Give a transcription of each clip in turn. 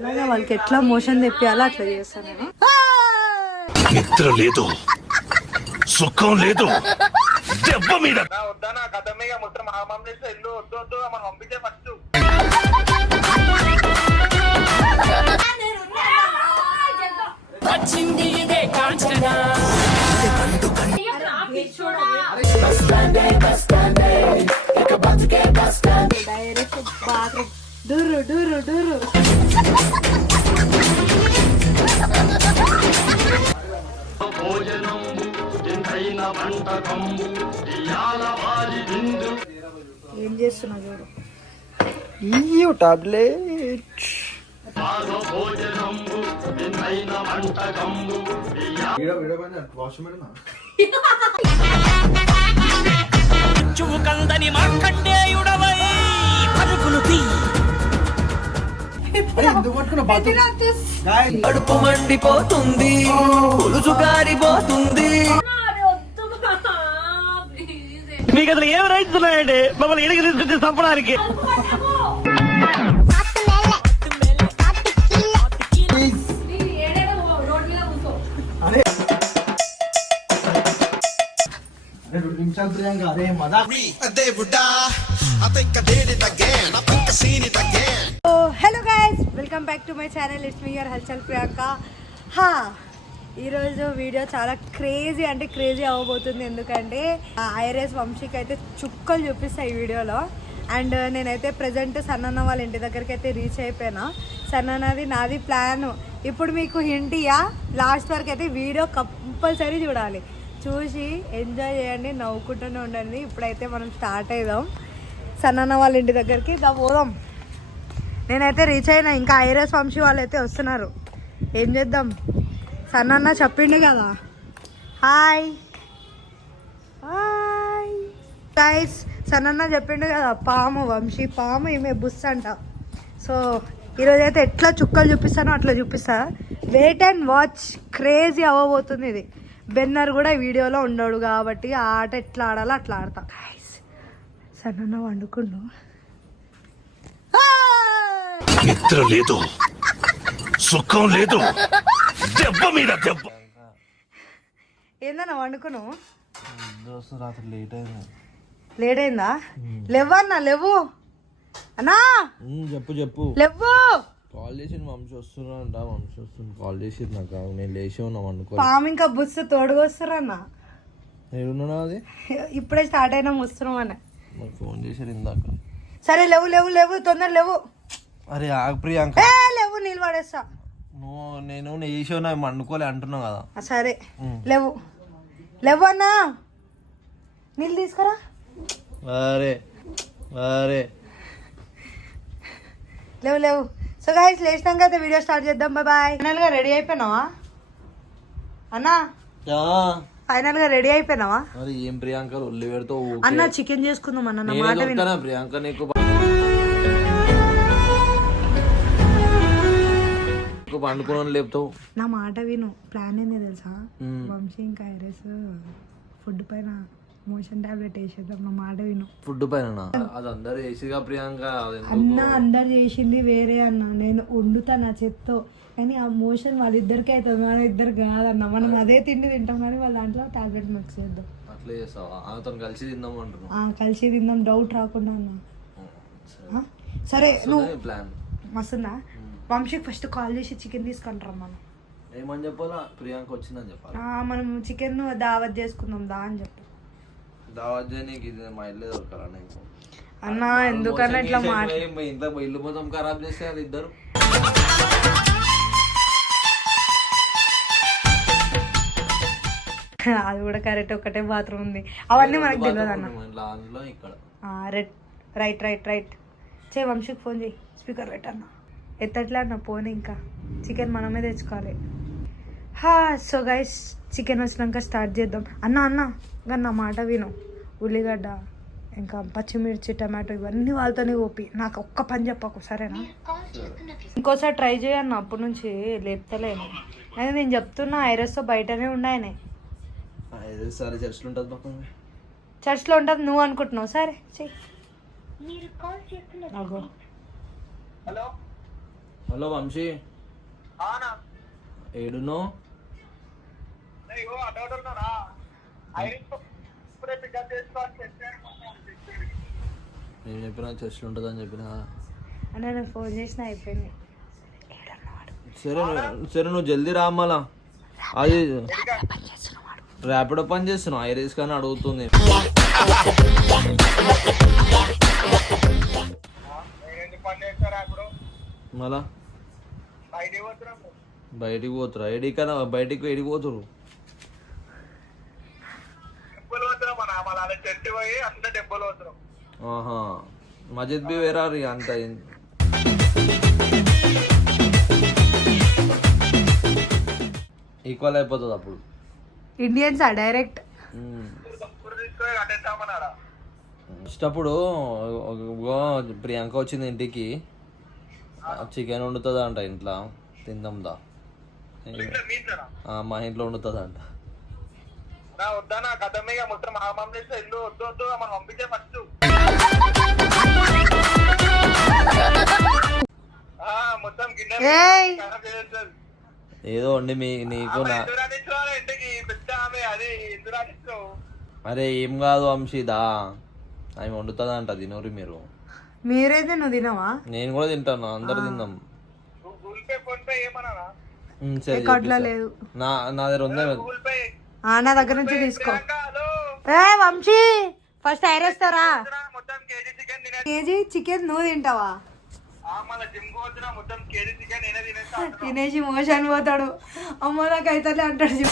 అలాగే వాళ్ళకి ఎట్లా మోషన్ తెప్పియాలో అట్లా చేస్తాను నేను. నిద్ర లేదు, సుఖం లేదు, దెబ్బ మీద వచ్చింది ఇదే కాంచన. డైరెక్ట్ బాత్రూమ్ డూరు డూరు డూరు. ఏం చేస్తున్నా చూడు. టాబ్లెట్ చుముకందని మార్కండేయుడవై పరుగులు తీ. కడుపు మండిపోతుంది, పులుసు గారిపోతుంది. మీకు అసలు ఏం రైట్స్ ఉన్నాయండి మమ్మల్ని ఎడికి తీసుకొచ్చి చంపడానికి? Hello guys, welcome back to my channel. It's me your హల్చల్ ప్రియాంక. ఈరోజు వీడియో చాలా క్రేజీ అంటే క్రేజీ అవ్వబోతుంది. ఎందుకంటే ఐరేస్ వంశీకి అయితే చుక్కలు చూపిస్తాయి ఈ వీడియోలో. అండ్ నేనైతే ప్రజెంట్ సన్నన్న వాళ్ళ ఇంటి దగ్గరికి అయితే రీచ్ అయిపోయినా. సన్నన్నది నాది ప్లాన్. ఇప్పుడు మీకు హింటియా, లాస్ట్ వరకు అయితే వీడియో కంపల్సరీ చూడాలి. చూసి ఎంజాయ్ చేయండి, నవ్వుకుంటూనే ఉండండి. ఇప్పుడైతే మనం స్టార్ట్ అయిదాం సన్నన్న వాళ్ళ ఇంటి దగ్గరికి. ఇక పోదాం. నేనైతే రీచ్ అయినా, ఇంకా ఐరేస్ వంశీ వాళ్ళు అయితే వస్తున్నారు. ఏం చేద్దాం, సన్నన్న చెప్పిండు కదా. హాయ్ హాయ్ గైస్, సన్నన్న చెప్పిండు కదా పాము వంశీ పాము, ఈమె బుస్ అంట. సో ఈరోజు అయితే ఎట్లా చుక్కలు చూపిస్తానో అట్లా చూపిస్తా. Wait and watch. క్రేజీ అవ్వబోతుంది ఇది. బెన్నర్ కూడా వీడియోలో ఉండడు కాబట్టి ఆ ఆట ఎట్లా ఆడాలో అట్లా ఆడతా. గైస్ సన్నన్న వండుకుండు. నిద్ర లేదు, సుఖం లేదు, దెబ్బ మీద దెబ్బ. ఏందన్నా వండుకును? రాత్రి లేట్ అయింది. లేట్ అయిందా? లేవన్నా లేవు అన్నా. చెప్పు చెప్పు. లేవు. కాల్ చేసి వంశీ వస్తున్నారంట. వంశీ వస్తుంది కాల్ చేసి నాకు. నేను లేచి ఉన్నాం అనుకో. పాము ఇంకా బుస్సు తోడుగా వస్తారన్నా. నేనున్నా అది ఇప్పుడే స్టార్ట్ అయినా వస్తున్నాం అన్న. నాకు ఫోన్ చేశారు ఇందాక. సరే లేవు లేవు లేవు, తొందర లేవు. అరే ఆగు ప్రియాంక. లేవు, నీళ్ళు పడేస్తా. నేను లేచి ఉన్నా అనుకోలే అంటున్నావు కదా. సరే లేవు లేవు అన్నా, నీళ్ళు తీసుకురా. అరే అరే లేవు లేవు. సో గైస్ లేచినాక అయితే వీడియో స్టార్ట్ చేద్దాం. బాయ్. ఫైనల్ గా రెడీ అయిపోయినావా అన్నా? ఫైనల్ గా రెడీ అయిపోయినావా? మరి ఏం ప్రియాంక ఒళ్ళు పెడతావు అన్న? చికెన్ చేసుకుందాం అన్న. నా మాట విను ప్రియాంక. నీకు పండుకోవడం లేపుతావు. నా మాట విను. ప్లాన్ ఏంది తెలుసా? వంశీ ఇంకా ఐరేస్ ఫుడ్ పైన మోషన్ టాబ్లెట్ వేసేద్దాం. నా మాట విను. ఫుడ్ పైన అది అందరు వేసిగా ప్రియాంక. అన్న అందరు చేసింది వేరే అన్న. నేను వండుతా నా చేత్తో, కానీ ఆ మోషన్ వాళ్ళిద్దరికే అవుతుంది, మన ఇద్దరు కాదన్న. మనం అదే తిండి తింటాం కానీ వాళ్ళ దాంట్లో టాబ్లెట్ మిక్స్ చేద్దాం. అట్లా చేస్తావా? ఆమెతో కలిసి తిందాం అంటున్నావు. కలిసి తిందాం, డౌట్ రాకుండా అన్న. సరే నువ్వు ప్లాన్ మస్తుందా? వంశీకి ఫస్ట్ కాల్ చేసి చికెన్ తీసుకుంటాం మనం. ఏమని చెప్పాలా? ప్రియాంక వచ్చిందని చెప్పాలి. మనం చికెన్ దావత్ చేసుకుందాం దా అని చెప్పు. దావత్ చేయనీకి ఇది మా ఇల్లు దొరకాల నీకు అన్న. ఎందుకన్నా ఇట్లా ఇంట్లో ఇల్లు మొత్తం ఖరాబ్ చేస్తే అది ఇద్దరు. అది కూడా కరెక్ట్. ఒకటే బాత్రూమ్ ఉంది, అవన్నీ మనకు తెలియదు అన్న. Right right right. చేయి వంశీకి ఫోన్ చేయి. స్పీకర్ పెట్టన్న. ఎత్తట్లే అన్న ఫోన్. ఇంకా చికెన్ మనమే తెచ్చుకోవాలి. సో గైస్ చికెన్ వచ్చినాక స్టార్ట్ చేద్దాం. అన్న అన్న కానీ నా మాట విను. ఉల్లిగడ్డ ఇంకా పచ్చిమిర్చి టమాటో ఇవన్నీ వాళ్ళతోనే ఓపి. నాకు ఒక్క పని చెప్పకు సరేనా? ఇంకోసారి ట్రై చేయన్న. అప్పటి నుంచి లేపుతలేను. అయితే నేను చెప్తున్నా ఐరస్తో బయటనే ఉన్నాయనే. చర్చ్లో ఉంటుంది నువ్వు అనుకుంటున్నావు. సరే చెయ్యి. హలో వంశీ, ఏడునో? నేను చెప్పిన చెస్ట్ ఉంటుందని చెప్పిన. అన్న నేను ఫోన్ చేసిన అయిపోయింది. సరే నువ్వు జల్దీ రా మళ్ళా. అది ర్యాపిడో పని చేస్తున్నావు, ఐరిస్ కానీ అడుగుతుంది. మళ్ళా బయటికి పోతురా? ఐడి కన్నా బయటికి ఎడికి పోతురు? ఆహా, మజిద్ బి వేరా అంత ఈక్వల్ అయిపోతుంది అప్పుడు. ఇండియన్సా డైరెక్ట్? ఇష్టప్పుడు ప్రియాంక వచ్చింది ఇంటికి, చికెన్ వండుతుంది అంట ఇంట్లో, తిందాందా? మా ఇంట్లో వండుతుంది అంట. ఏదో వండి నీకు అరే ఏం కాదు వంశీదా, ఆమె వండుతుంది అంట, తినరు మీరు. మీరైతే నువ్వు తినవా? నేను కూడా తింటాను, అందరు తిందాం. లేదు నా దగ్గర ఉందా? నా దగ్గర నుంచి తీసుకో. ఏ వంశీ, ఫస్ట్ ఐరేస్తారా? కేజీ చికెన్ నువ్వు తింటావా? తినేసి మోషన్ పోతాడు. అమ్మో నాకైతే అంటాడు.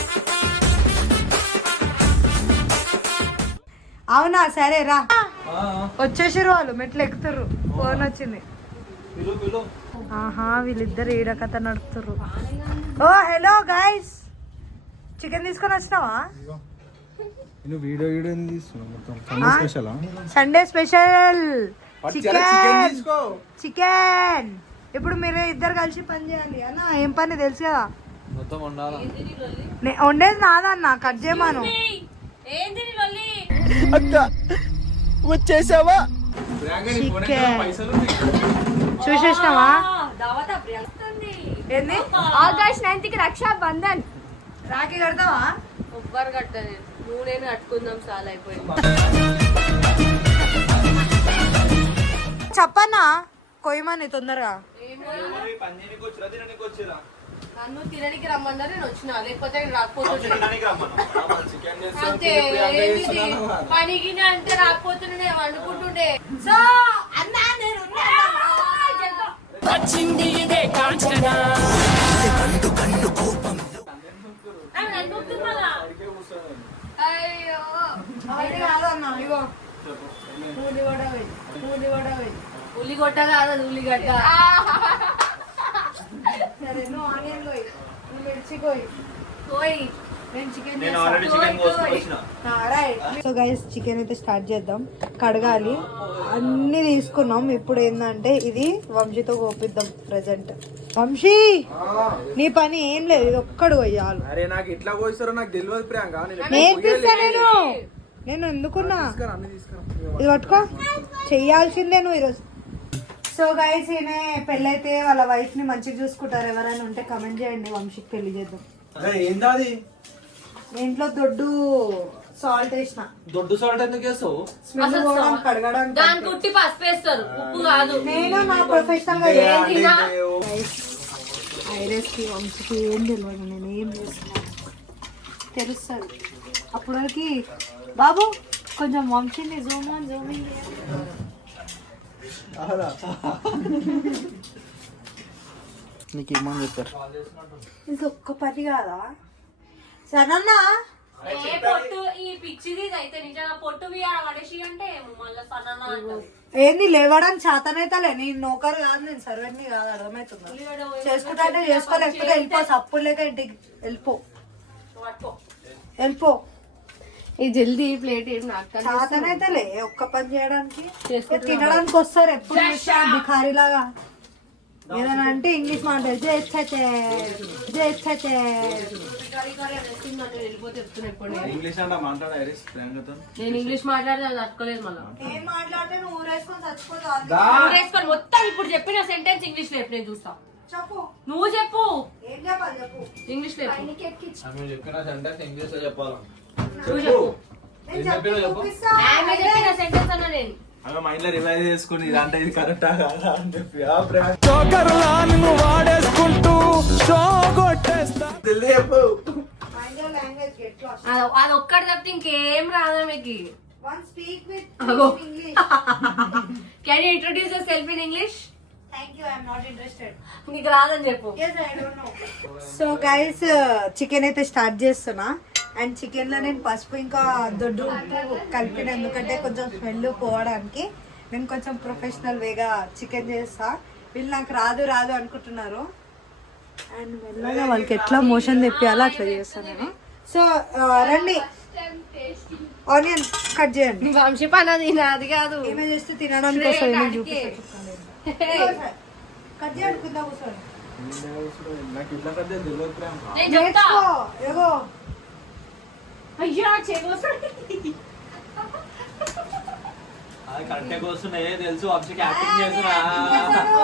అవునా, సరే రా. వచ్చేసారు వాళ్ళు, మెట్లు ఎక్కుతారు. ఫోన్ వచ్చింది. ఆహా, వీళ్ళిద్దరు ఈడ కథ నడుపుతారు. ఓ హలో గైస్, చికెన్ తీసుకొని వచ్చినావా? Sunday special chicken. ఇప్పుడు మీరు ఇద్దరు కలిసి పని చేయాలి అన్న. ఏం పని తెలుసు కదా? వండేది నాదన్న, కట్ చేయమాను. వచ్చేసావా? చూసేసినావా? ఏంది? ఆగస్ట్ 9th కి రక్షాబంధన్. రాఖీ కడతావా? ఒవ్వరు కట్టదు, నువ్వు నేను కట్టుకుందాం, చాలా అయిపోయింది. చెప్పన్నా కొయ్యమని తొందరగా. నన్ను తినడానికి రమ్మన్నారు, నేను వచ్చిన, లేకపోతే రాకపోతుండే. అంతే, పనికి అంతే రాకపోతుండే, వండుకుంటుండే. సో అన్నా నేను వచ్చింది ఇదే కాంచన. అయ్యో కాదన్నా, ఇగో ఉల్లిగొట్ట కాదు, ఉల్లిగడ్డ. సరే, నువ్వు ఆనియన్ కోయి, నువ్వు మిర్చి కోయి. పోయి సో గైస్, చికెన్ అయితే స్టార్ట్ చేద్దాం. కడగాలి, అన్ని తీసుకున్నాం. ఇప్పుడు ఏంటంటే ఇది వంశీతో కోపిద్దాం. ప్రెజెంట్ వంశీ, నీ పని ఏం లేదు, ఇది ఒక్కడు కొయ్యాలి. నేను ఎందుకున్నా, ఇది పట్టుకో, చెయ్యాల్సిందే నువ్వు ఈరోజు. సో గైస్, ఈయన పెళ్ళైతే వాళ్ళ వైఫ్ ని మంచిగా చూసుకుంటారు. ఎవరైనా ఉంటే కమెంట్ చేయండి, వంశీకి పెళ్లి చేద్దాం. ఇంట్లో దొడ్డు సాల్ట్ వేసిన. దొడ్డు సాల్ట్ ఎందుకు వేస్తావు? స్మెల్ పోవడానికి, కడగడానికి. దానికి ఉట్టి పసుపు వేస్తారు, ఉప్పు కాదు. నేను నా ప్రొఫెషనల్ గా ఐరస్ కి వంశీకి ఏం తెలియదు, నేను ఏం చేస్తున్నాను తెలుస్తుంది. అప్పటి వరకు బాబు కొంచెం వంశీని జూమింగ్ నీకేమని చెప్పారు? ఇది ఒక్క పని కాదా సనన్నా? పొట్టు ఈ పిచ్చిది అయితే నిజంగా పొట్టు పడేసి అంటే మళ్ళీ సన్న ఏంది లేవడానికి చేతనైతలే. నేను నౌకరు కాదు, నేను సర్వెంట్ని కాదు, అర్థమవుతుందా? చేసుకుంటా అంటే చేసుకోలేకపోతే వెళ్ళిపో, సప్పుడు లేక ఇంటికి వెళ్ళిపో. ఈ జల్దీ ప్లేట్ చేతనైతలే ఒక్క పని చేయడానికి. తినడానికి వస్తారు ఎప్పుడు బిఖారీ లాగా. ఏదైనా అంటే ఇంగ్లీష్ మాట్లాడు, నేను ఇంగ్లీష్ మాట్లాడితే తట్టుకోలేదు. మళ్ళీ ఏం మాట్లాడితే నువ్వు ఊరేసుకొని చచ్చిపోతావు. మొత్తం ఇప్పుడు చెప్పిన సెంటెన్స్ ఇంగ్లీష్ రేపు నేను చూస్తా. చెప్పు నువ్వు చెప్పు ఏం చెప్పాలి చెప్పు. ఇంగ్లీష్ లేదు నువ్వు చెప్పిన సెంటెన్స్ ఇంగ్లీష్ లో చెప్పాలి. నువ్వు చెప్పు నేను ఏం చెప్పి చెప్పినా చెప్పు. చూపిస్తా. ఆమె చెప్పిన సెంటెన్స్ అన్నా నేను అలా మైండ్ లో రివైజ్ చేసుకుని ఇదంటే ఇది కరెక్టా కాదా అని చెప్పి ఆ ప్రాంక్ చెప్పు. Mind your language, get lost. అది ఒక్కటి తప్పితే ఇంకేం రాదా మీకు One speak with అగో. English. Can you introduce your self in English Thank you, I am not interested. నీకు రాదని చెప్పు Yes, I don't know. So guys, chicken అయితే స్టార్ట్ చేస్తున్నా. అండ్ చికెన్ లో నేను పసుపు ఇంకా దొడ్డు ఉప్పు కలిపిన, ఎందుకంటే కొంచెం స్మెల్ పోవడానికి. నేను కొంచెం ప్రొఫెషనల్ వేగా చికెన్ చేస్తా. వీళ్ళు నాకు రాదు రాదు అనుకుంటున్నారు. అండ్ మెల్లగా వాళ్ళకి ఎట్లా మోషన్ తెప్పియాలో అట్లా చేస్తాను నేను. సో రండి, ఆనియన్ కట్ చేయండి. వంశీ పని అది నాది కాదు ఏమే చేస్తే తినడానికి వస్తుంది, నేను చూపిస్తాను. కట్ చేయండి, కింద కూర్చోండి. నాకు ఇట్లా కదే తెలియదు ప్రేమ. నేను చెప్తా నేర్చుకో, ఏగో. అయ్యా చేయవసరం అది కరెక్టే వస్తున్నాయి తెలుసు. వంశీకి యాక్టింగ్ చేస్తున్నా.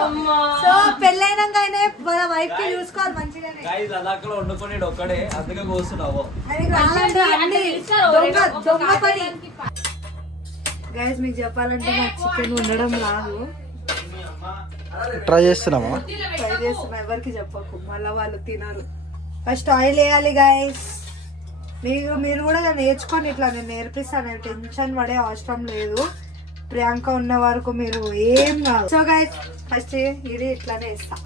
అమ్మా సో పెళ్ళైనాక ఆయన వాళ్ళ వైఫ్ కి చూసుకోవాలి మంచిగానే. గైస్ అదాకలో వండుకొని ఒక్కడే అందుకే కోస్తున్నావు. ఆయనకి రావాలంటే అన్ని దొంగ పని. గైస్ మీకు చెప్పాలంటే నాకు చికెన్ ఉండడం రాదు. ట్రై చేస్తున్నామా? ట్రై చేస్తున్నా, ఎవరికి చెప్పకు, మళ్ళీ వాళ్ళు తినరు. ఫస్ట్ ఆయిల్ వేయాలి గైస్. మీరు కూడా నేర్చుకొని, ఇట్లా నేను నేర్పిస్తాను. నేను టెన్షన్ పడే అవసరం లేదు. ప్రియాంక ఉన్న వరకు మీరు ఏం కాదు. సో గైస్ ఫస్ట్ ఇది ఇట్లానే వేస్తా.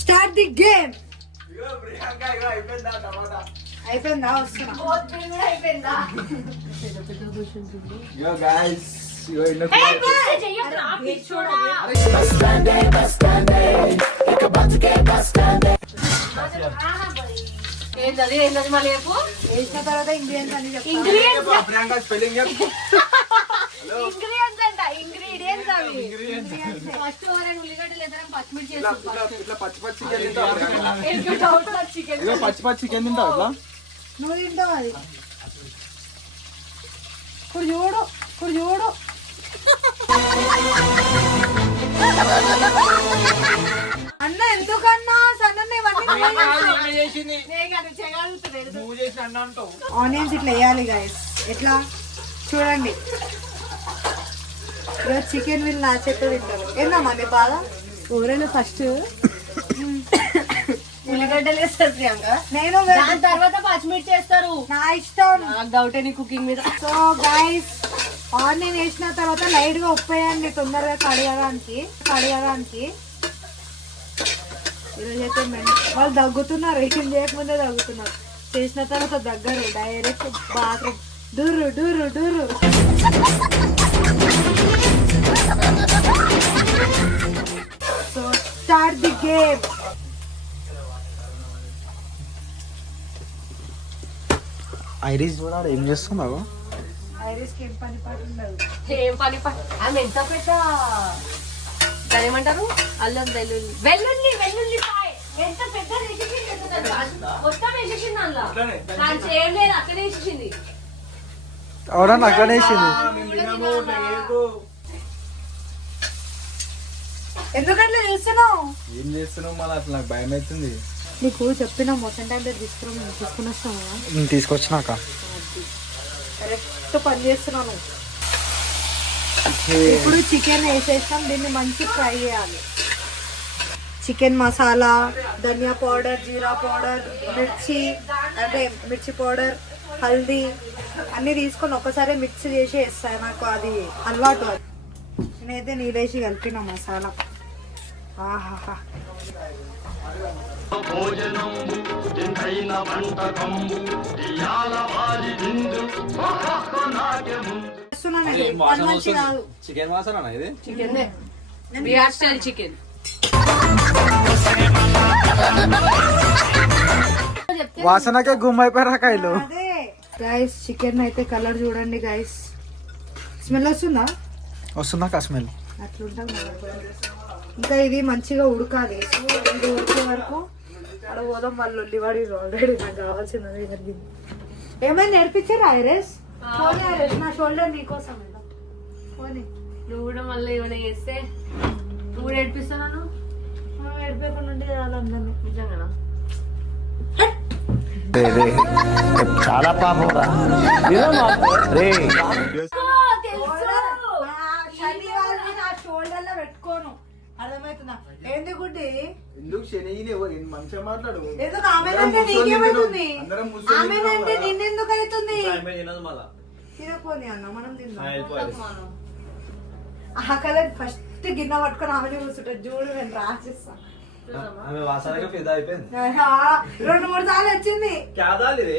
Start the game. అయిపోయిందా? వస్తున్నా. అయిపోయిందా Yo guys, yo in the చెయ్యొద్దురా, పిచ్చోడా. ఏంటది ఏంటది మళ్ళీ చెప్పు వేసిన తర్వాత ఇంగ్రీడియంట్స్ అన్ని చెప్తా. ఇంగ్రీడియంట్స్ Priyanka spelling చెప్పు. ఇంగ్రీడియంట్స్ అంట ఇంగ్రీడియంట్స్ అవి ఫస్ట్ రెండు ఉల్లిగడ్డలు ఎదరం పచ్చిమిర్చి ఇట్లా పచ్చి పచ్చి చికెన్ తింటావా ప్రియాంక? వేసి చికెన్ ఇదిగో పచ్చి పచ్చి చికెన్ తింటావా ఇట్లా? నువ్వు తింటావు అది. ఇప్పుడు చూడు, ఇప్పుడు చూడు. అన్న ఎందుకన్నా సన్న ఆనియన్స్ ఇట్లా వేయాలి గైస్. ఎట్లా చూడండి, చికెన్ వీళ్ళు నా చేత తింటారు. ఏందమ్మా నీ బాధ? ఎవరైనా ఫస్ట్ ఉల్లిగడ్డలు వేస్తారు ప్రియాంక, నేను దాని తర్వాత పచ్చిమిర్చి వేస్తారు. నా ఇష్టం. నాకు డౌటే నీ కుకింగ్ మీద. సో గైస్ ఆనియన్ వేసిన తర్వాత లైట్ గా ఉప్పు వేయండి, తొందరగా కడగడానికి. ఈరోజైతే వాళ్ళు దగ్గుతున్నారు, ఏం చేయకముందే దగ్గుతున్నారు. చేసిన తర్వాత దగ్గరు డైరెక్ట్ బాత్రూమ్ డూరు డూరు డూరు. So start the game. Iris చూడాలి ఏం చేస్తున్నావు? ఐరిస్ కి ఏం పని పాటు ఉండదు. ఏం పని ఆమె ఎంత పెద్ద దాని ఏమంటారు అల్లం వెల్లుల్లిపాయ ఎంత పెద్ద మొత్తం వేసేసింది అందులో. దాని చేయలేదు అక్కడే వేసేసింది. అవునా, అక్కడనే వేసింది. ఎందుకంటే చూస్తున్నావు? ఏం చేస్తున్నావు మళ్ళీ? అట్లా నాకు భయం అవుతుంది. నీకు చెప్పిన మొత్తం టాబ్లెట్ తీసుకుని వస్తావా? నేను తీసుకొచ్చినాక కరెక్ట్ పని చేస్తున్నాను. ఇప్పుడు చికెన్ వేసేస్తాం, దీన్ని మంచి ఫ్రై చేయాలి. చికెన్ మసాలా, ధనియా పౌడర్, జీరా పౌడర్, మిర్చి పౌడర్, హల్దీ అన్నీ తీసుకొని ఒకసారి మిక్స్ చేసి వేస్తాను. నాకు అది అలవాటు. నేనైతే నీళ్ళేసి కలిపిన మసాలా. ఆహాహా, మంచి కాదు. చికెన్ వాసన ఇది. Chicken Bihar style chicken. వాసనకే గుమ్ అయిపోయారా కాయలు. అదే గైస్, చికెన్ అయితే కలర్ చూడండి గైస్. స్మెల్ వస్తుందా? వస్తుందా స్మెల్? అట్లుంటుంది. ఇంకా ఇది మంచిగా ఉడకాలి. సో ఇది ఉడికే వరకు అక్కడ పోదాం. వాళ్ళు ఉల్లివాడి ఆల్రెడీ నాకు కావాల్సినది జరిగింది. ఏమైనా నేర్పించారా ఐరస్? పోనీ హరీష్, నా షోల్డర్ నీకోసం ఇలా. పోనీ నువ్వు కూడా మళ్ళీ ఏమైనా చేస్తే నువ్వు కూడా ఏడిపిస్తాను మనం ఎడిపోకుండా ఉంటే చాలందరినీ. నిజంగా చాలా పాపం రా రే శనివారం నా షోల్డర్ లో పెట్టుకోను, అర్థమవుతుందా? ఏంది గుడ్డి? ఎందుకు శని మంచిగా మాట్లాడు. ఎందుకు ఆమెనంటే నీకేమైతుంది? ఆమెనంటే నిన్నెందుకు అవుతుంది? తినపోని అన్న, మనం తిందాం. ఆకలి ఫస్ట్ గిన్నె పట్టుకొని ఆమెనే కూర్చుంటారు. చూడు నేను రాసిస్తా. ఆమె వాసనగా ఫిదా అయిపోయింది. 2-3 సార్లు వచ్చింది. కాదాలి రే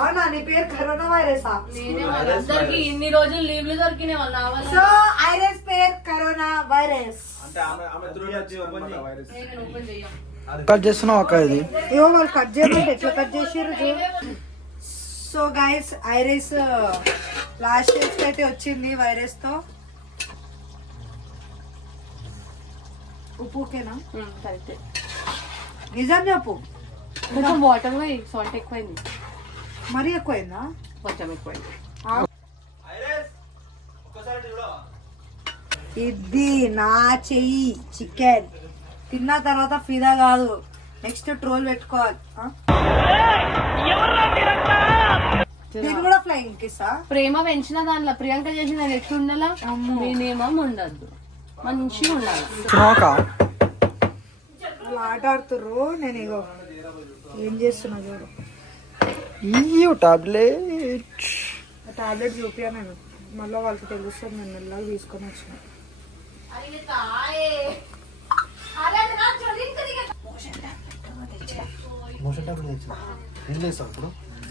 అవునా, నీ పేరు కరోనా వైరసా? నేనే వాళ్ళందరికి ఇన్ని రోజులు లీవ్లు దొరికినాయి వాళ్ళు రావాలి. సో ఐరస్ పేరు కరోనా వైరస్. అంటే ఆమె త్రూ వచ్చి ఓపెన్ నేను ఓపెన్ చెయ్యం. కట్ చేస్తున్నావు అక్క ఇది. ఏమో వాళ్ళు కట్ చేయమంటే ఎట్లా కట్ చేసారు. సో గైస్, ఐరస్ లాస్ట్ స్టేజ్ అయితే వచ్చింది వైరస్ తో. ఉప్పు ఓకేనా? కరెక్ట్. నిజం చెప్పు, కొంచెం వాటర్ పోయి సాల్ట్ ఎక్కువైంది. మరీ ఎక్కువైందా? కొంచెం ఎక్కువైంది. ఇది నా చెయ్యి చికెన్ తిన్న తర్వాత ఫిదా కాదు, నెక్స్ట్ ట్రోల్ పెట్టుకోవాలి. దీన్ని కూడా ఫ్లైంగ్ కిస్సా. ప్రేమ పెంచిన దాంట్లో ప్రియాంక చేసిన నేను ఎట్లా ఉండాలా? నేనేమో ఉండద్దు, మంచిగా ఉండాలి. వాళ్ళు ఆట ఆడుతుర్రు, నేను ఇగో ఏం చేస్తున్నా చూడు. టాబ్లెట్ చూపియా నేను, మళ్ళీ వాళ్ళకి తెలుస్తుంది. నేను మెల్లగా తీసుకొని వచ్చిన.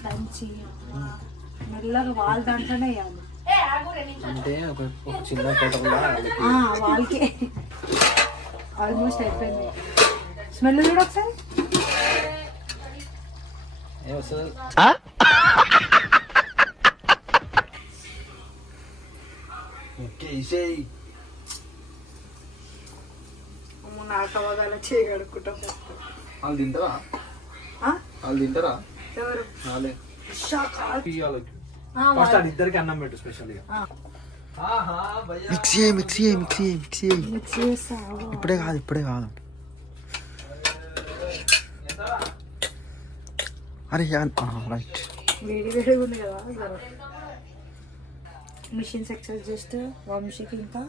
దంచి మెల్లగా వాళ్ళ దాంట్లోనే వేయాలి. అంటే ఒక చిన్న కోటలో వాళ్ళకి ఆల్మోస్ట్ అయిపోయింది. స్మెల్ చూడ ఒకసారి. నాటవాదాల చేయగడుకుంటా. వాళ్ళు తింటారా? వాళ్ళు తింటారా? ఎవరు? ఫస్ట్ అది ఇద్దరికి అన్నం పెట్టు స్పెషల్ గా. మిక్సీ ఇప్పుడే కాదు. అరే రైట్. వేడి ఉంది కదా. మిషన్స్ ఎక్సైజ్ జస్ట్ వంశీకి ఇంకా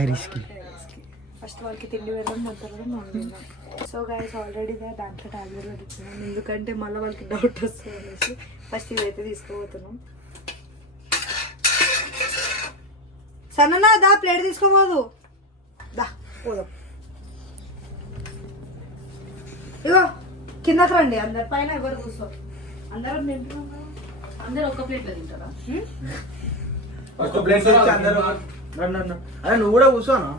ఐరిష్కి ఫస్ట్ వాళ్ళకి తిండి వేయడం, దాని తర్వాత మనం తిన్నాం. సో గైస్ ఆల్రెడీ దాంట్లో టాబ్లెట్ పెట్టించున్నాం, ఎందుకంటే మళ్ళీ వాళ్ళకి డౌట్ వస్తుంది అనేసి ఫస్ట్ ఇదైతే తీసుకోబోతున్నాం. సన్ననా దా ప్లేట్ తీసుకోబోదు, దా పోదాం. ఇగో కిందకి రండి అందరు, పైన ఎవరు కూర్చోరు, అందరం తింటున్నాం కదా. అందరు ఒక ప్లేట్లో తింటారా? అరే నువ్వు కూడా కూర్చోనా?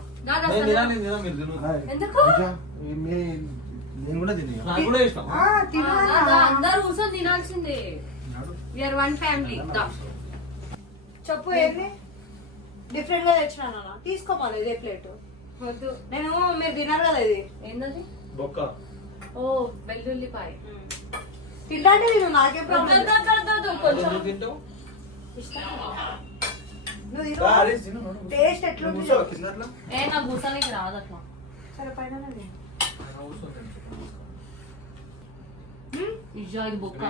ఎందుకు నేను కూడా తిని అందరు కూర్చొని తినాల్సిందే. We are one family. చెప్పు ఏంది డిఫరెంట్ గా తెచ్చినా తీసుకోవాలి. ఇదే ప్లేట్ వద్దు, నేను మీరు తిన్నారు కదా. ఇది ఏంటది? బొక్క. ఓ వెల్లుల్లిపాయ తింటే నేను నాకే ప్రాబ్లం. తింటావు టేస్ట్ ఎట్లుంది? ఏ నాకు కూర్చోనికి రాదు అట్లా. సరే పైన ఇది బొక్క,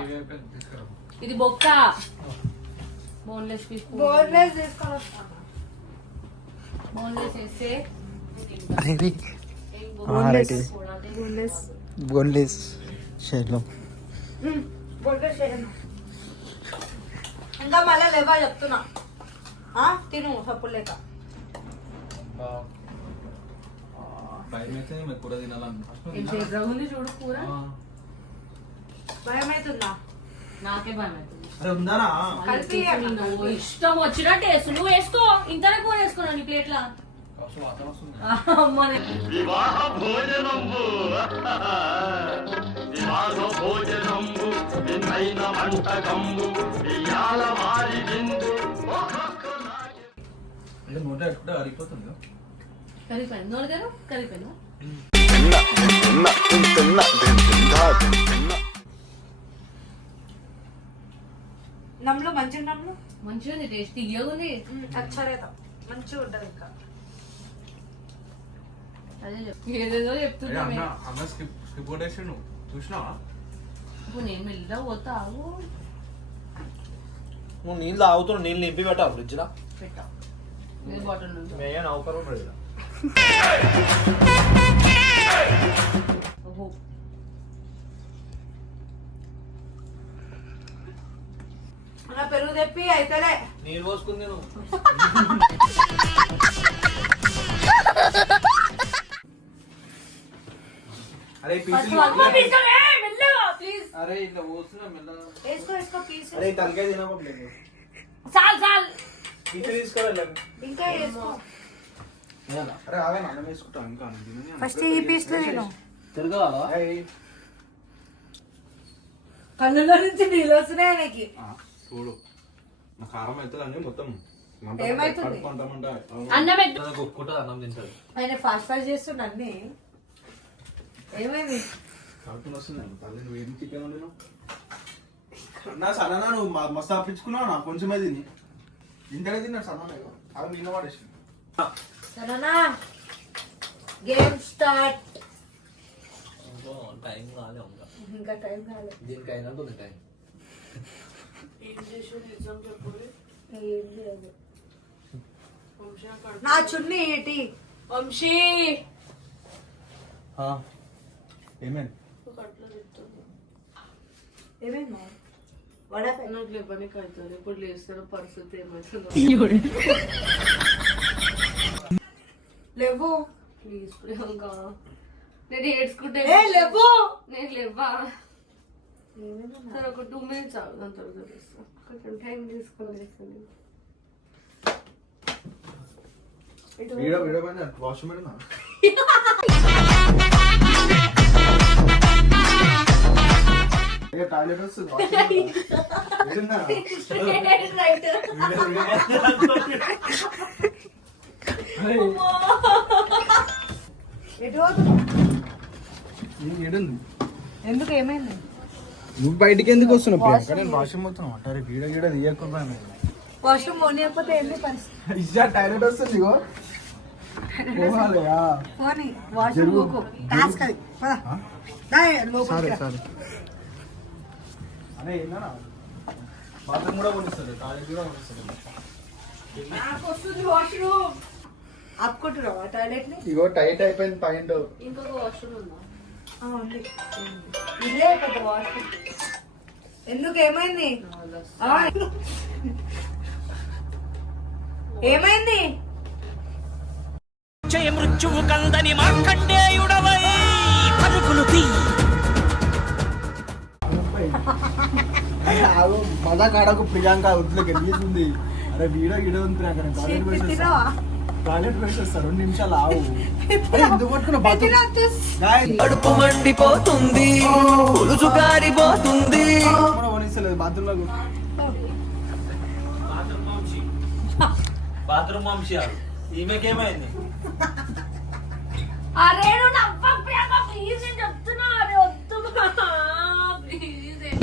ఇది బొక్క. బోన్లెస్ పీస్, బోన్లెస్ తీసుకొని వస్తాను. బోన్లెస్ వేస్తే బోన్లెస్ షేర్లో బోన్లెస్ చేయను. ఇంకా మళ్ళీ లేవా చెప్తున్నా, తిను సప్పుడు లేక. చూడు కూర. భయం అవుతుందా? నాకే భయం అవుతుంది. కలిపి నువ్వు ఇష్టం వచ్చినట్టు వేసు, నువ్వు వేసుకో. ఇంతనే కూర వేసుకున్నావు నీ ప్లేట్లా. కరిగిపోయింది, నోరు కరిగిపోయిందా? నమ్ములు మంచిగా నమ్ములు మంచిగా ఉంది, టేస్ట్ తీయగా ఉంది. అచ్చరేదా మంచిగా ఉంటుంది ఇంకా. అదే ఏదేదో చెప్తున్నా. అన్న స్కిప్ కొట్టేసి నువ్వు చూసినావా? ఇప్పుడు నేను మెల్లగా పోతా, ఆగు. నువ్వు నీళ్ళు తాగుతున్నావు, నీళ్ళు నింపి పెట్టావు ఫ్రిడ్జ్ లా. పెట్టా నీళ్ళ బాటిల్ నుంచి. మేయా నౌకరు పెడతా. ఓహో నా పెరుగు తెప్పి అయితేలే. నీళ్ళు పోసుకుంది నువ్వు. అరే అరే ఇట్లా పోస్తున్నా మెల్లగా. వేసుకో వేసుకో పీస్. అరే తలకాయ తినకపోలేదు. చాలు చాలు. ఇటు తీసుకోవాలి. ఇంకా వేసుకో. అరే అవే అన్నం వేసుకుంటాం ఇంకా. ఫస్ట్ ఈ పీస్ లో తిను. తిరగాలా? కళ్ళలో నుంచి నీళ్ళు వస్తున్నాయి ఆయనకి. చూడు నా కారం అవుతుంది అని మొత్తం ఏమైతుంది? అన్నం పెట్టు. కొట్టుకుంటుంది, అన్నం తింటుంది. ఆయన ఫాస్ట్ ఫాస్ట్ చేస్తుండ అన్ని. ఏమైంది? కడుపుని వస్తుంది తల్లి. నువ్వు ఏం చికెన్ వండినావు? నా సడనా నువ్వు మస్తు అప్పించుకున్నావు. నా కొంచెమే తిని ఇంతనే తిన్నాడు సడనా. అవి నిన్న పడేసి సరేనా గేమ్ స్టార్ట్. టైం కాలే ఇంకా టైం కాలేదు. దీనికి అయినట్టుంది టైం. ఏం లేదు. నా చున్నీ ఏంటి? వంశీ ఏమైంది? ఏమైంది నాకు లేపనికి అవుతుంది. ఇప్పుడు లేస్తారు పరిస్థితి ఏమవుతుందో. లేవు. ప్లీజ్ ప్రియాంక, నేను ఏడ్చుకుంటే లేవు. నేను లేవా. సరే ఒక 2 minutes ఆగు, దాని తర్వాత లేస్తా. కొంచెం టైం తీసుకొని లేస్తాను. వీడియో పైన వాష్రూమ్ వెళ్ళినా టాయిలెట్ వస్తుంది. ఎందుకు ఏమైంది? నువ్వు బయటికి ఎందుకు వస్తున్నావు ప్రియాంక? నేను వాష్రూమ్ పోతున్నావు అంటారు. గీడ గీడ తీయకుండా వాష్రూమ్ పోనీయకపోతే ఏంది పరిస్థితి? ఇచ్చా టాయిలెట్ వస్తుంది. ఇగో పోవాలియా? పోనీ వాష్రూమ్ పోకు. టాస్క్ అది. పద. దా లోపలికి సరే రా. సరే. అరే ఏందన్నా బాత్రూమ్ కూడా కొనిస్తుంది, టాయిలెట్ కూడా కొనిస్తుంది. నాకు వస్తుంది వాష్రూమ్. ఆపుకుంటున్నావా టాయిలెట్ ని? ఇగో టైట్ అయిపోయింది పాయింట్. ఇంకొక వాష్రూమ్ ఉందా? ఉంది. ఇదే పెద్ద వాష్రూమ్. ఎందుకు ఏమైంది? ఆ, ఏమైంది? జయ మృత్యువు కందని మార్కండేయుడవై పరుగులు తీ. మజా కాడకు ప్రియాంక వద్దులకి వెళ్ళింది. అరే వీడియో గిడో ఉంది ప్రియాంక. నేను టాయిలెట్ తిన్నావా? వేసేస్తా. టాయిలెట్ వేసేస్తా. 2 నిమిషాలు ఆవు. అరే ఎందుకు పట్టుకున్నా బాత్రూమ్? కడుపు మండిపోతుంది, పులుసు కారిపోతుంది. కొనిస్తలేదు బాత్రూమ్ లో. బాత్రూమ్ వంశీ ఈమెకేమైంది? అరే నువ్వు నవ్వకు ప్రియాంక, ప్లీజ్ నేను చెప్తున్నా. అరే వద్దు ప్లీజ్.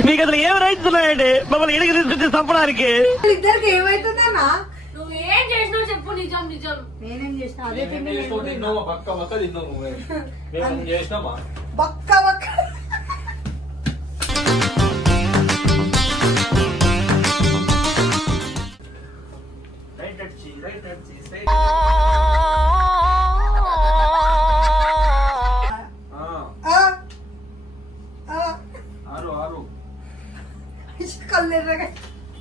మీకు అసలు ఏం రైట్స్ ఉన్నాయండి మమ్మల్ని ఇడికి తీసుకొచ్చి చంపడానికి? ఇద్దరికి ఏమైతుందన్నా? నువ్వేం చేసినావు చెప్పు, నిజం నిజం. నేనేం చేసిన? అదే తిండి తిన్నావు పక్క పక్క తిన్నావు నువ్వే. మేము చేసినామా? బక్క బక్క. ఆరు ఆరు కళ్ళెర్రగా.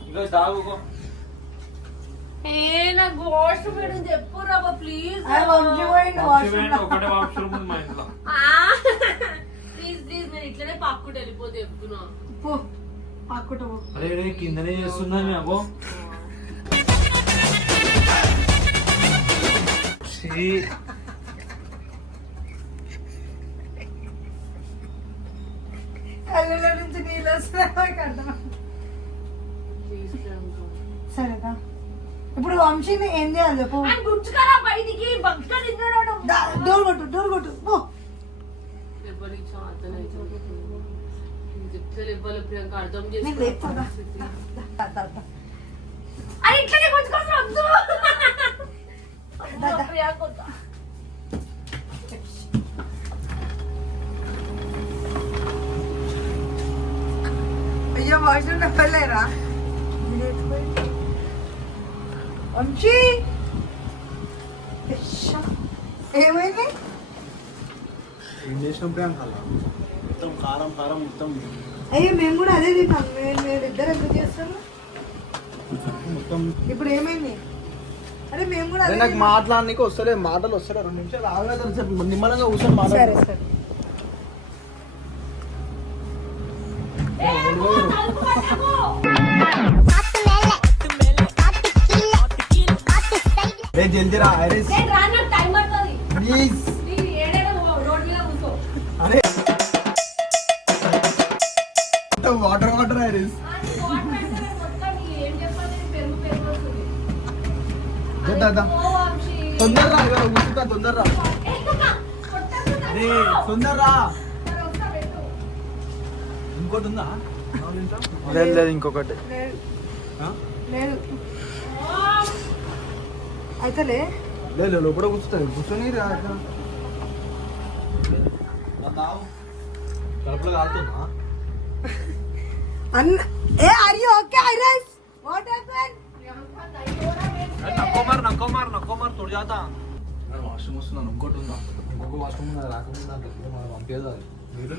ఇంకా తాగుకో. నాకు వాష్రూమ్ వేయడం చెప్పు రాబా ప్లీజ్. వంశీ పోయిండు వాష్రూమ్ లో. ఒకటే వాష్రూమ్ ఉంది మా ఇంట్లో. ప్లీజ్ ప్లీజ్, నేను ఇట్లనే పక్కకు వెళ్ళిపోతే చెప్తున్నా. పో పక్కట పో. అరే కిందనే చేస్తున్నా మేము. కళ్ళలో నుంచి నీళ్ళు వస్తున్నాయి కదా. ప్లీజ్ ప్రియాంక. సరేదా ఇప్పుడు వంశీని ఏం చేయాలి చెప్పు. ఆయన గుచ్చుకరా బయటికి, బక్క తిన్నాడు. డోర్ కొట్టు, డోర్ కొట్టు. పో. ఎవరికి చాతనైతే ఇవ్వాలి ప్రియాంక, అర్థం నేను చేసుకో. లేపుతా. అరే ఇట్లనే కొంచెం వద్దు. ప్రియాంక వద్దా? అయ్యో వాష్రూమ్ వెళ్ళలేరా వంశీ ఏమైంది ఏం చేసినాం ప్రియాంక అలా మొత్తం కారం కారం మొత్తం అయ్యో మేము కూడా అదే తిన్నాం. మీరు ఇద్దరు ఎందుకు చేస్తారు మొత్తం. ఇప్పుడు ఏమైంది? అరే మేము కూడా అరే అదే నాకు తిన్నాం. మాట్లాడనీకి వస్తలే, మాటలు వస్తలే. 2 నిమిషాలు ఆగలేదు, నిమ్మలంగా కూర్చొని సరే మాట్లాడు. సరే ఏ జల్దిరా ఐరిస్ నేను రాను, నాకు టైం పడుతుంది. ప్లీజ్. నీ ఏడేదో రోడ్ మీద కూర్చో. అరే వాటర్ వాటర్ ఐరిస్. ఆ, నీ వాటర్ పెడతానే మొత్తం నీ ఏం చెప్పాలి, నీ పెరుగు పెరుగు వస్తుంది. దా ఓ వంశీ. తొందరరా, కూర్చుంటా తొందరరా. అరే తొందరరా. ఇంకోటి ఉందా? లేదు లేదు ఇంకొకటి. లేదు అయితేలే లేదు లోపల కూర్చుంటుంది, కూర్చొని కడుపులో కాలుతుందా? అన్న ఏ are you okay Iris what happen washroom వస్తున్నాను. ఇంకోటి ఉందా? ఇంకొక వాష్రూమ్ ఉందా? రాకుండా పంపేదా మీరు?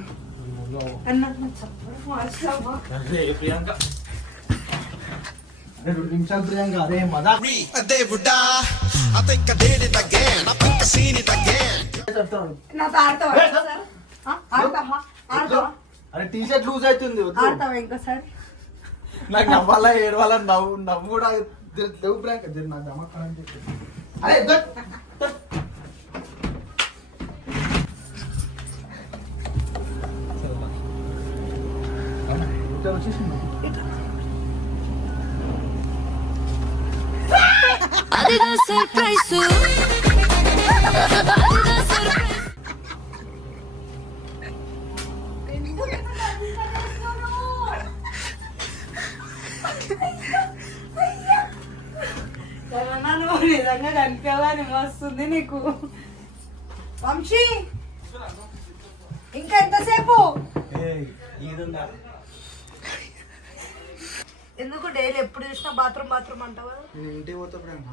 అన్న చెప్పడం మార్చావా అరే ప్రియాంక, అరే 2 నిమిషాలు ప్రియాంక. అరే మదా నాతో ఆడతావా సార్ ఆడతావా ఆడతావా అరే టీ షర్ట్ లూజ్ అవుతుంది, వద్దు. ఆడతావా ఇంకోసారి నాకు నవ్వాలా ఏడవాలా నవ్వు కూడా లేవు ప్రియాంక. నాకు నమ్మకం చెప్పి అరే వచ్చేసింది. అదిగా సర్ప్రైజ్. ఏమన్నా నువ్వు నిజంగా కనిపించాలని వస్తుంది నీకు వంశీ ఇంకా ఎంతసేపు ఎందుకు డైలీ ఎప్పుడు చూసినా బాత్రూమ్ బాత్రూమ్ అంటావు కదా? ఇంటికి పోతా ప్రియాంక.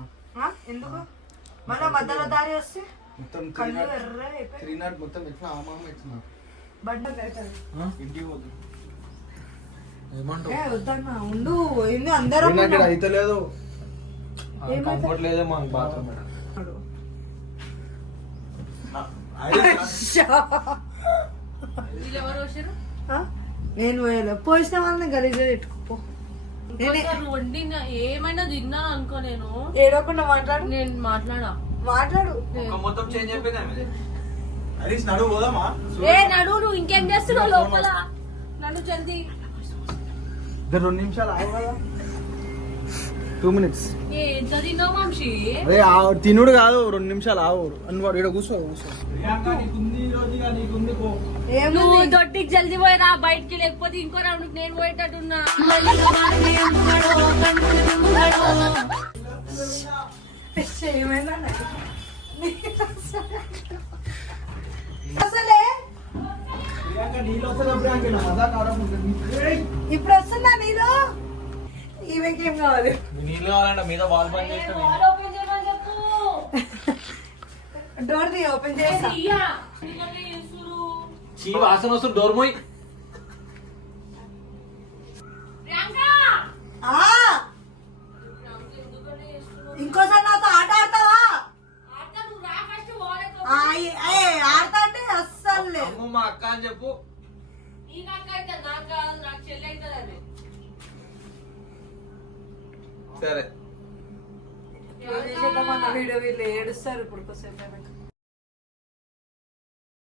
ఎందుకు మళ్ళీ మధ్యలో దారి వస్తే మొత్తం కళ్ళు ఎర్ర అయిపోయి 3 నాట్ మొత్తం ఎట్లా ఆమామ ఎట్లా బండ అవుతుంది. ఇంటికి పోతా. ఏ వద్దన్నా ఉండు ఏంది అందరం ఉన్నాం. అయితే లేదు, ఏమైతే? కంఫర్ట్ లేదే మాకు బాత్రూమ్. వీళ్ళు ఎవరు వచ్చారు? ఆ? నేను పోయలే పోసిన వాళ్ళని గలీజ్గా పెట్టుకోపో. ఇంకోసారి వండిన ఏమైనా తిన్నా అనుకో, నేను ఏడవకుండా మాట్లాడు. నేను మాట్లాడా. మాట్లాడు మొత్తం చేంజ్ అయిపోయింది. హరీష్ నడు పోదామా? ఏ నడు, నువ్వు ఇంకేం చేస్తున్నావు లోపల? నన్ను జల్దీ. 2 నిమిషాలు ఆగు కదా. 2 minutes. ఏం చదివినావు వంశీ? అరే తినుడు కాదు, 2 నిమిషాలు ఆవు అని వాడు ఇక్కడ కూర్చో కూర్చో. నువ్వు దొడ్డికి జల్దీ పోయిరా బయటికి, లేకపోతే ఇంకో రౌండ్ నేను పోయేటట్టున్నా. ఏమైనా అసలే ఇప్పుడు వస్తుందా నీళ్ళు? ఈమెకేం కావాలి? నీళ్ళు కావాలంటే మీద వాల్ బంద్ చేసిన వాల్ ఓపెన్ చేయమని చెప్పు. డోర్ ది ఓపెన్ చేసా. ఇయ్యా. ఎందుకంటే ఇసురు. చీ వాసన వస్తుంది. డోర్ మోయ్. ప్రియాంక. ఆ, ప్రియాంక ఎందుకని ఇసురు? ఇంకోసారి నాతో ఆట ఆడతావా? ఆడతా, నువ్వు రా ఫస్ట్ వాలేతో. ఆడతా అంటే అస్సలు లేదు. అమ్మ మా అక్క అని చెప్పు. నీకు అక్క అయితే నాకు కాదు, నాకు చెల్లి అవుతుంది అది. సరే వీడియో వీళ్ళు ఏడుస్తారు ఇప్పుడు కొద్దిసేపు అయినాక.